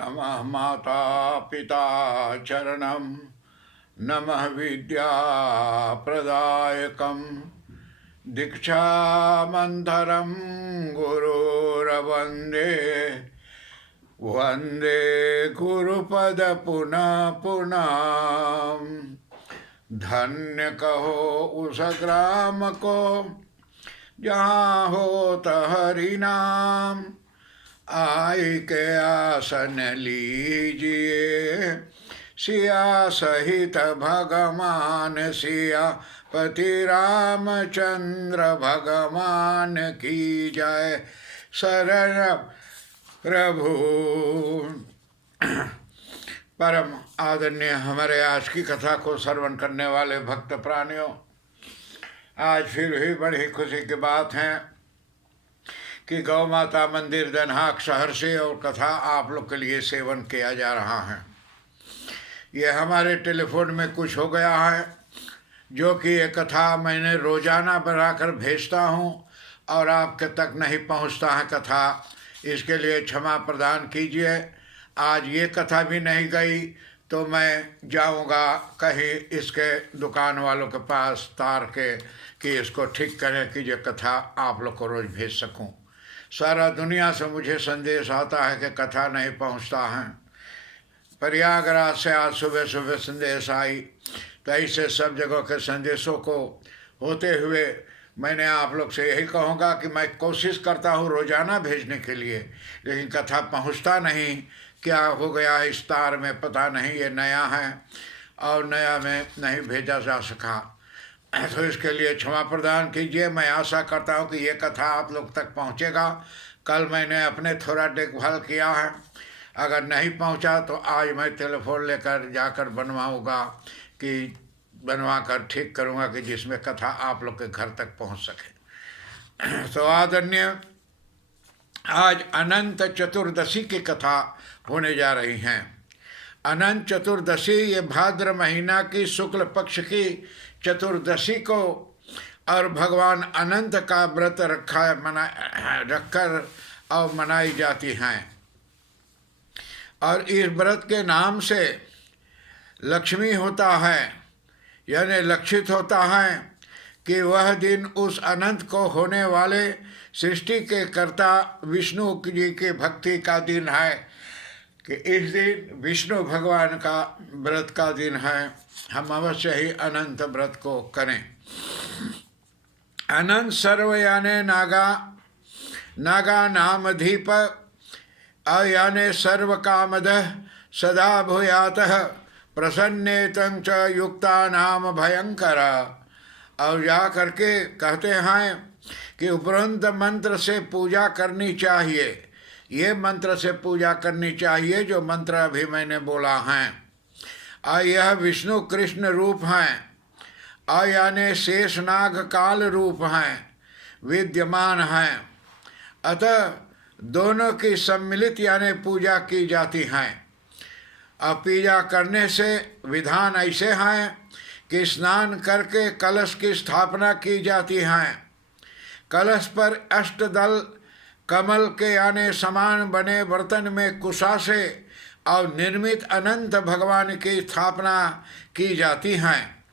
नमः माता पिता चरणं नमः विद्याप्रदायकं दीक्षामन्त्रं गुरुर्वन्दे वन्दे गुरुपद पुनः पुनः। धन्य कहो उस ग्राम को जहाँ होत हरि नाम, आई के आसन लीजिए सिया सहित भगवान सिया पति रामचंद्र भगवान की जय। शरण प्रभु। परम आदरणीय हमारे आज की कथा को श्रवण करने वाले भक्त प्राणियों, आज फिर भी बड़ी खुशी की बात है कि गौ माता मंदिर दनहाक शहर से और कथा आप लोग के लिए सेवन किया जा रहा है। ये हमारे टेलीफोन में कुछ हो गया है, जो कि ये कथा मैंने रोज़ाना बनाकर भेजता हूँ और आपके तक नहीं पहुँचता है कथा, इसके लिए क्षमा प्रदान कीजिए। आज ये कथा भी नहीं गई तो मैं जाऊंगा कहीं इसके दुकान वालों के पास तार के कि इसको ठीक करें कि ये कथा आप लोग को रोज़ भेज सकूं। सारा दुनिया से मुझे संदेश आता है कि कथा नहीं पहुंचता है। प्रयागराज से आज सुबह सुबह संदेश आई, तो ऐसे सब जगह के संदेशों को होते हुए मैंने आप लोग से यही कहूँगा कि मैं कोशिश करता हूँ रोज़ाना भेजने के लिए, लेकिन कथा पहुँचता नहीं। क्या हो गया इस तार में पता नहीं, ये नया है और नया में नहीं भेजा जा सका, तो इसके लिए क्षमा प्रदान कीजिए। मैं आशा करता हूँ कि ये कथा आप लोग तक पहुँचेगा। कल मैंने अपने थोड़ा देखभाल किया है, अगर नहीं पहुँचा तो आज मैं टेलीफोन लेकर जाकर बनवाऊँगा कि बनवा कर ठीक करूँगा कि जिसमें कथा आप लोग के घर तक पहुँच सके। तो आदरणीय, आज अनंत चतुर्दशी की कथा होने जा रही हैं। अनंत चतुर्दशी ये भाद्र महीना की शुक्ल पक्ष की चतुर्दशी को और भगवान अनंत का व्रत रखकर और मनाई जाती हैं। और इस व्रत के नाम से लक्ष्मी होता है, यानी लक्षित होता है कि वह दिन उस अनंत को होने वाले सृष्टि के कर्ता विष्णु जी की भक्ति का दिन है, कि इस दिन विष्णु भगवान का व्रत का दिन है। हम अवश्य ही अनंत व्रत को करें। अनंत सर्व याने नागा, नागा नामधीप अयाने सर्व कामदः सदा भूयातः प्रसन्नेतं च युक्ता नाम भयंकर। और जा करके कहते हैं कि उपरंत मंत्र से पूजा करनी चाहिए, ये मंत्र से पूजा करनी चाहिए जो मंत्र अभी मैंने बोला है। और यह विष्णु कृष्ण रूप हैं, यानी शेषनाग काल रूप हैं, विद्यमान हैं। अतः दोनों की सम्मिलित यानी पूजा की जाती हैं। और पूजा करने से विधान ऐसे हैं कि स्नान करके कलश की स्थापना की जाती है। कलश पर अष्टदल कमल के यानी समान बने बर्तन में कुशा से और निर्मित अनंत भगवान की स्थापना की जाती हैं।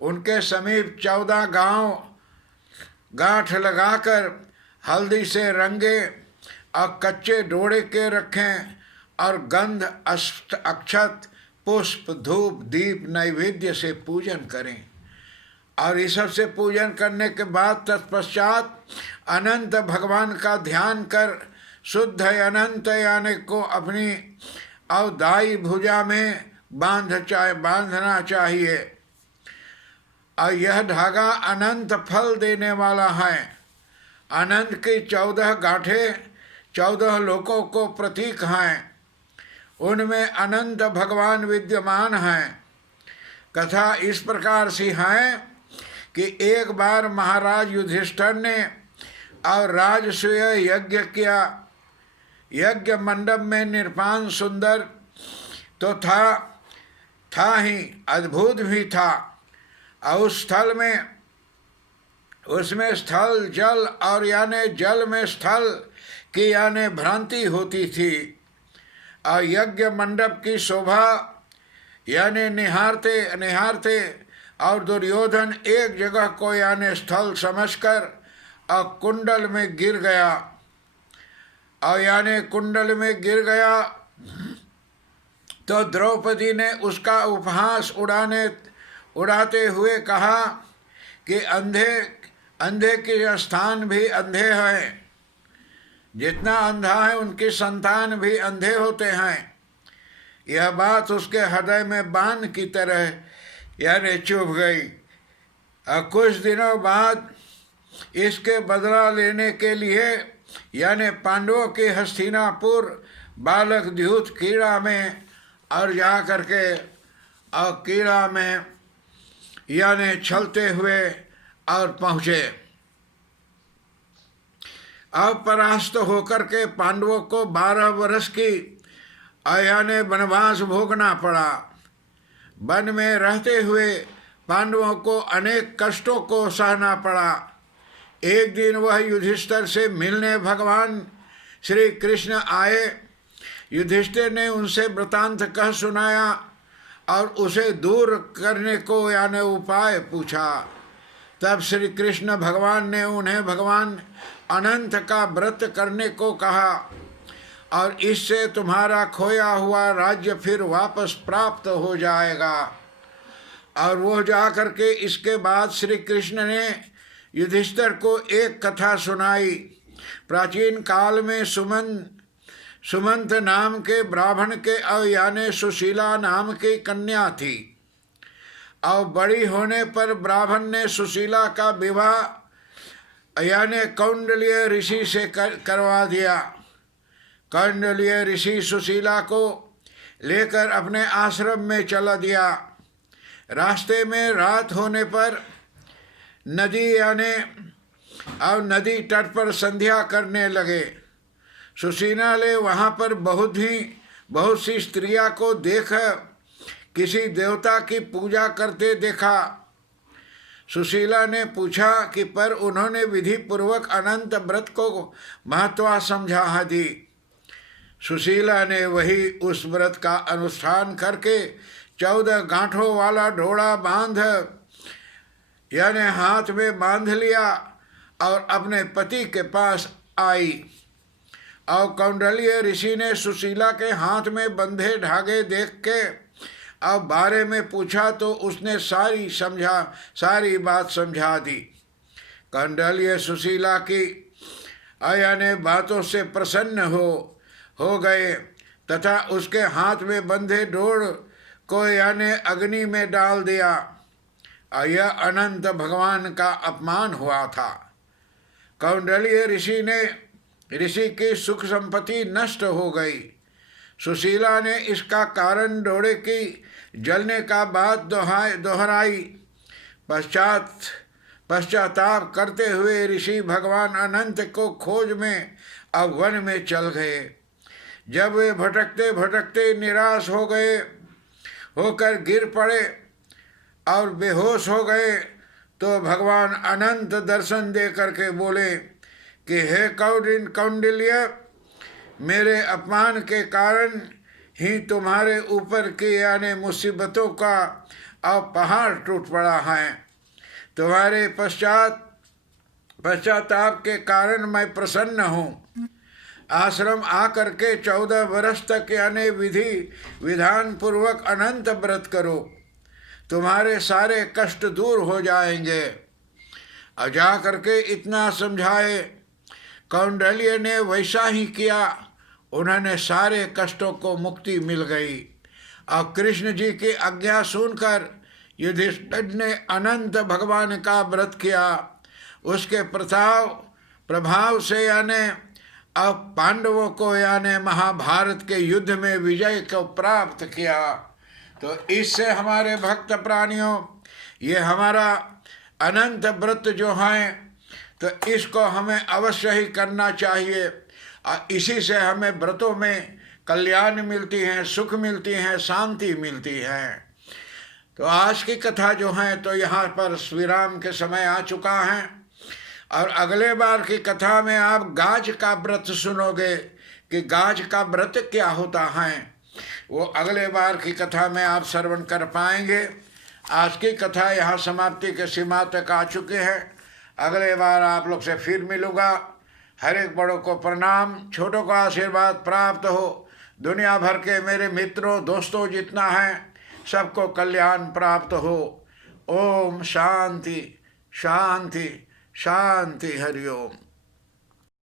उनके समीप 14 गांठ लगाकर हल्दी से रंगे और कच्चे डोड़े के रखें और गंध अक्षत पुष्प धूप दीप नैवेद्य से पूजन करें। और इस सब से पूजन करने के बाद तत्पश्चात अनंत भगवान का ध्यान कर शुद्ध अनंत यानी को अपनी अवदाई भुजा में बांधना चाहिए। और यह धागा अनंत फल देने वाला है। अनंत की 14 गांठें 14 लोकों को प्रतीक हैं, उनमें अनंत भगवान विद्यमान हैं। कथा इस प्रकार से है कि एक बार महाराज युधिष्ठिर ने और राजसूय यज्ञ किया। यज्ञ मंडप में निरपान सुंदर तो था ही, अद्भुत भी था। और उस स्थल में उसमें स्थल जल और यानी जल में स्थल की यानी भ्रांति होती थी। और यज्ञ मंडप की शोभा यानी निहारते और दुर्योधन एक जगह को यानी स्थल समझकर और कुंडल में गिर गया और यानी कुंडल में गिर गया तो द्रौपदी ने उसका उपहास उड़ाते हुए कहा कि अंधे के स्थान भी अंधे हैं, जितना अंधा है उनकी संतान भी अंधे होते हैं। यह बात उसके हृदय में बाण की तरह यानी चुभ गई। और कुछ दिनों बाद इसके बदला लेने के लिए यानी पांडवों के हस्तिनापुर बालक द्यूत कीड़ा में और जा करके और कीड़ा में यानी चलते हुए और पहुँचे। अब परास्त होकर के पांडवों को 12 वर्ष की यानी वनवास भोगना पड़ा। वन में रहते हुए पांडवों को अनेक कष्टों को सहना पड़ा। एक दिन वह युधिष्ठिर से मिलने भगवान श्री कृष्ण आए। युधिष्ठिर ने उनसे वृतांत कह सुनाया और उसे दूर करने को यानी उपाय पूछा। तब श्री कृष्ण भगवान ने उन्हें भगवान अनंत का व्रत करने को कहा और इससे तुम्हारा खोया हुआ राज्य फिर वापस प्राप्त हो जाएगा। और वो जा करके इसके बाद श्री कृष्ण ने युधिष्ठिर को एक कथा सुनाई। प्राचीन काल में सुमंत नाम के ब्राह्मण के यानी सुशीला नाम की कन्या थी और बड़ी होने पर ब्राह्मण ने सुशीला का विवाह यानी कौंडल्य ऋषि से करवा दिया। कौंडल्य ऋषि सुशीला को लेकर अपने आश्रम में चला दिया। रास्ते में रात होने पर नदी यानी और नदी तट पर संध्या करने लगे। सुशीला ने वहाँ पर बहुत सी स्त्रियाँ को देख किसी देवता की पूजा करते देखा। सुशीला ने पूछा कि पर उन्होंने विधि पूर्वक अनंत व्रत को महत्व समझा दी। सुशीला ने वही उस व्रत का अनुष्ठान करके 14 गांठों वाला ढोड़ा बांध यानी हाथ में बांध लिया और अपने पति के पास आई। और कौंडल्य ऋषि ने सुशीला के हाथ में बंधे धागे देख के अब बारे में पूछा तो उसने सारी बात समझा दी। कौंडल्य सुशीला की यानी बातों से प्रसन्न हो गए तथा उसके हाथ में बंधे डोर को यानी अग्नि में डाल दिया। यह अनंत भगवान का अपमान हुआ था। कौंडल्य ऋषि की सुख संपत्ति नष्ट हो गई। सुशीला ने इसका कारण डोरे की जलने का बात दोहराई। पश्चाताप करते हुए ऋषि भगवान अनंत को खोज में अब वन में चल गए। जब वे भटकते भटकते निराश होकर गिर पड़े और बेहोश हो गए तो भगवान अनंत दर्शन दे करके बोले कि हे कौंडिल्य, मेरे अपमान के कारण ही तुम्हारे ऊपर की यानी मुसीबतों का अब पहाड़ टूट पड़ा है। तुम्हारे पश्चाताप के कारण मैं प्रसन्न हूँ। आश्रम आकर के 14 वर्ष तक यानी विधान पूर्वक अनंत व्रत करो, तुम्हारे सारे कष्ट दूर हो जाएंगे। और जा करके इतना समझाए। कौंडल्य ने वैसा ही किया। उन्होंने सारे कष्टों को मुक्ति मिल गई। और कृष्ण जी की आज्ञा सुनकर युधिष्ठिर ने अनंत भगवान का व्रत किया। उसके प्रभाव से यानी अब पांडवों को यानी महाभारत के युद्ध में विजय को प्राप्त किया। तो इससे हमारे भक्त प्राणियों ये हमारा अनंत व्रत जो हैं तो इसको हमें अवश्य ही करना चाहिए। और इसी से हमें व्रतों में कल्याण मिलती है, सुख मिलती है, शांति मिलती है। तो आज की कथा जो है तो यहाँ पर विराम के समय आ चुका है। और अगले बार की कथा में आप गाज का व्रत सुनोगे कि गाज का व्रत क्या होता है वो अगले बार की कथा में आप श्रवण कर पाएंगे। आज की कथा यहाँ समाप्ति के सीमा तक आ चुके हैं। अगले बार आप लोग से फिर मिलूँगा। हर एक बड़ों को प्रणाम, छोटों को आशीर्वाद प्राप्त हो। दुनिया भर के मेरे मित्रों दोस्तों जितना है सबको कल्याण प्राप्त हो। ओम शांति शांति शांति। हरिओम।